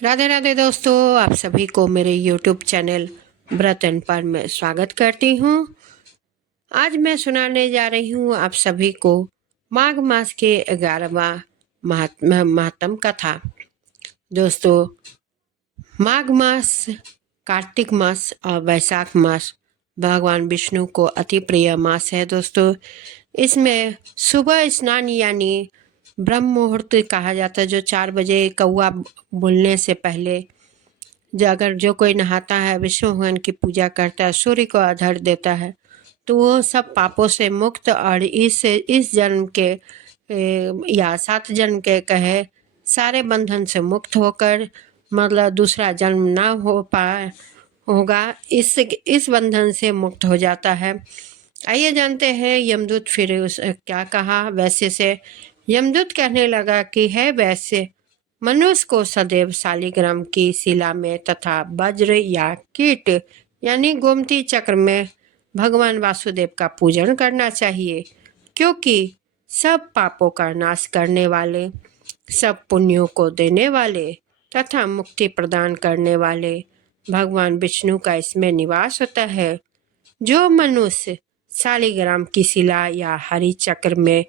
राधे राधे दोस्तों, आप सभी को मेरे YouTube चैनल व्रत एंड पर में स्वागत करती हूँ। आज मैं सुनाने जा रही हूँ आप सभी को माघ मास के 11वां महात्म कथा। दोस्तों, माघ मास, कार्तिक मास और वैशाख मास भगवान विष्णु को अति प्रिय मास है। दोस्तों, इसमें सुबह स्नान यानी ब्रह्म मुहूर्त कहा जाता है, जो 4 बजे कौआ बोलने से पहले अगर जो कोई नहाता है, विष्णु भगवान की पूजा करता है, सूर्य को अर्घ्य देता है, तो वो सब पापों से मुक्त और इस जन्म के या 7 जन्म के कहे सारे बंधन से मुक्त होकर, मतलब दूसरा जन्म ना हो पाए होगा, इस बंधन से मुक्त हो जाता है। आइए जानते हैं यमदूत फिर क्या कहा। वैसे से यमदूत कहने लगा कि है वैसे, मनुष्य को सदैव शालिग्राम की शिला में तथा वज्र या कीट यानी गोमती चक्र में भगवान वासुदेव का पूजन करना चाहिए, क्योंकि सब पापों का नाश करने वाले, सब पुण्यों को देने वाले तथा मुक्ति प्रदान करने वाले भगवान विष्णु का इसमें निवास होता है। जो मनुष्य शालिग्राम की शिला या हरि चक्र में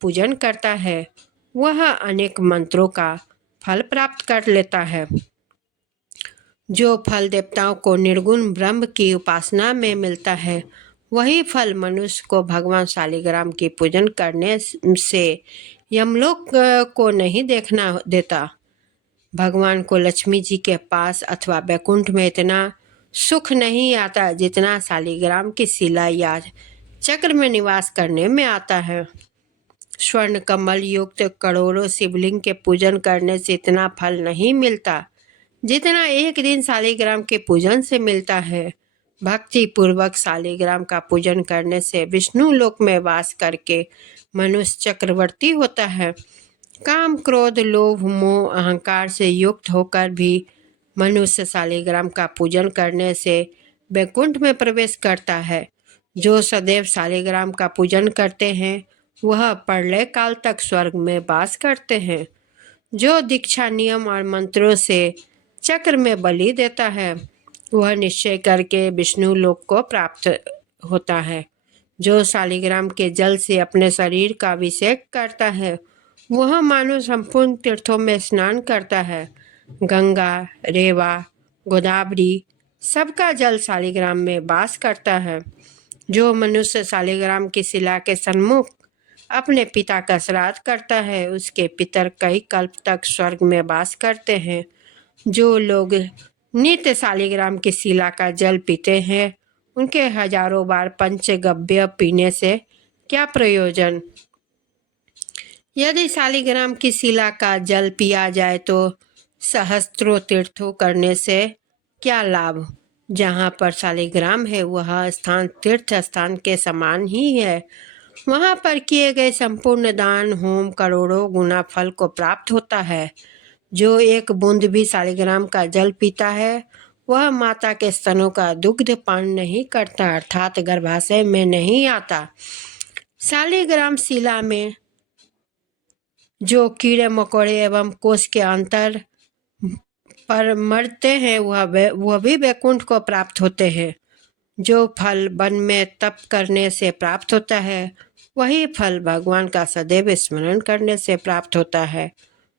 पूजन करता है, वह अनेक मंत्रों का फल प्राप्त कर लेता है। जो फल देवताओं को निर्गुण ब्रह्म की उपासना में मिलता है, वही फल मनुष्य को भगवान शालिग्राम की पूजन करने से यमलोक को नहीं देखना देता। भगवान को लक्ष्मी जी के पास अथवा वैकुंठ में इतना सुख नहीं आता जितना शालिग्राम की शिला या चक्र में निवास करने में आता है। स्वर्ण कमल युक्त करोड़ों शिवलिंग के पूजन करने से इतना फल नहीं मिलता जितना एक दिन शालिग्राम के पूजन से मिलता है। भक्ति पूर्वक शालिग्राम का पूजन करने से विष्णु लोक में वास करके मनुष्य चक्रवर्ती होता है। काम, क्रोध, लोभ, मोह, अहंकार से युक्त होकर भी मनुष्य शालिग्राम का पूजन करने से वैकुंठ में प्रवेश करता है। जो सदैव शालिग्राम का पूजन करते हैं, वह प्रलय काल तक स्वर्ग में वास करते हैं। जो दीक्षा, नियम और मंत्रों से चक्र में बलि देता है, वह निश्चय करके विष्णु लोक को प्राप्त होता है। जो शालिग्राम के जल से अपने शरीर का अभिषेक करता है, वह मानो संपूर्ण तीर्थों में स्नान करता है। गंगा, रेवा, गोदावरी सबका जल शालिग्राम में वास करता है। जो मनुष्य शालिग्राम की शिला के सन्मुख अपने पिता का श्राद्ध करता है, उसके पितर कई कल्प तक स्वर्ग में वास करते हैं। जो लोग नित्य शालिग्राम की शिला का जल पीते हैं, उनके हजारों बार पंचगव्य पीने से क्या प्रयोजन। यदि शालिग्राम की शिला का जल पिया जाए तो सहस्त्रों तीर्थों करने से क्या लाभ। जहाँ पर शालिग्राम है, वह स्थान तीर्थ स्थान के समान ही है। वहाँ पर किए गए संपूर्ण दान, होम करोड़ों गुना फल को प्राप्त होता है। जो एक बूंद भी शालिग्राम का जल पीता है, वह माता के स्तनों का दुग्ध पान नहीं करता, अर्थात गर्भाशय में नहीं आता। शालिग्राम शिला में जो कीड़े मकोड़े एवं कोष के अंतर पर मरते हैं, वह भी वैकुंठ को प्राप्त होते हैं। जो फल वन में तप करने से प्राप्त होता है, वही फल भगवान का सदैव स्मरण करने से प्राप्त होता है।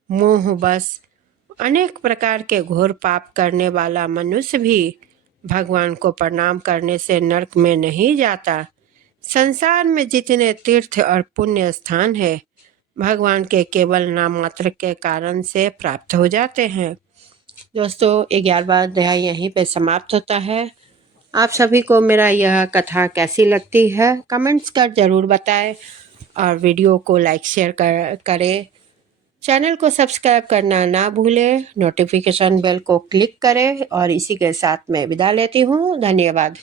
मोह बस अनेक प्रकार के घोर पाप करने वाला मनुष्य भी भगवान को प्रणाम करने से नरक में नहीं जाता। संसार में जितने तीर्थ और पुण्य स्थान है, भगवान के केवल नाम मात्र के कारण से प्राप्त हो जाते हैं। दोस्तों, 11वां अध्याय यहीं पे समाप्त होता है। आप सभी को मेरा यह कथा कैसी लगती है कमेंट्स कर ज़रूर बताएं और वीडियो को लाइक शेयर करें। चैनल को सब्सक्राइब करना ना भूलें, नोटिफिकेशन बेल को क्लिक करें और इसी के साथ मैं विदा लेती हूँ। धन्यवाद।